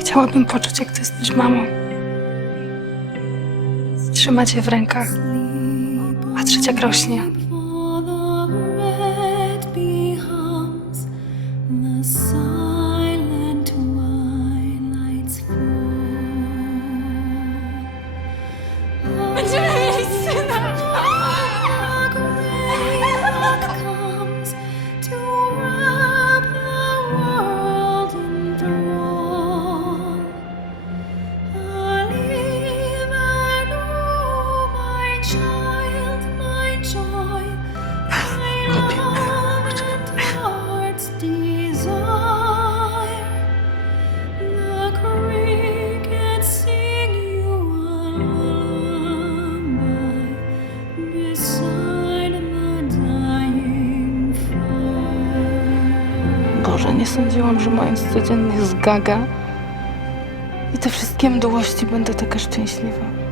Chciałabym poczuć, jak to jest być mamą. Trzymać je w rękach, patrzeć jak rośnie. Boże, nie sądziłam, że mając codziennie z gaga i te wszystkie mdłości będę taka szczęśliwa.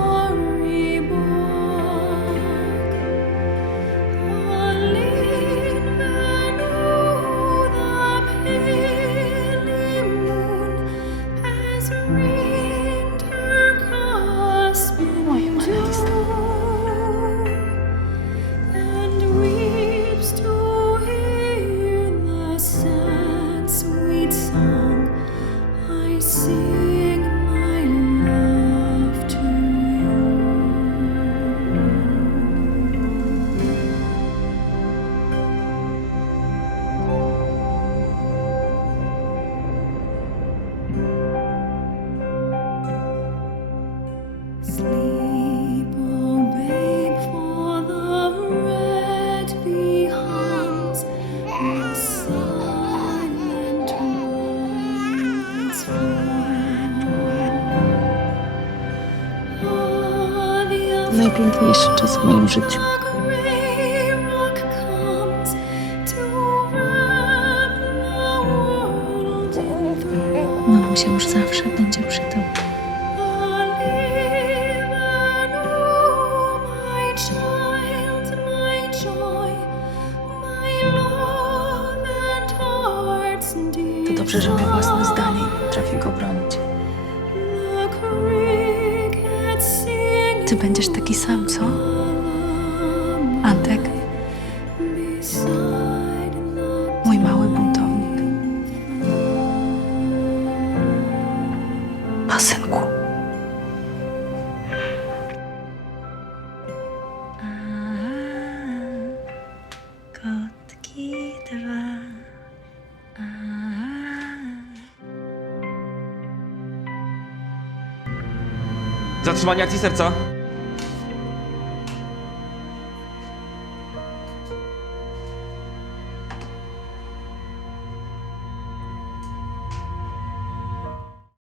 Christmas. Najpiękniejszy czas w moim życiu. Mamusia już zawsze będzie przy tobie. To dobrze, że miał własne zdanie i potrafi go bronić. Ty będziesz taki sam, co? Antek, mój mały buntownik. Pasynku. Kotki dwa. Zatrzymanie akcji serca.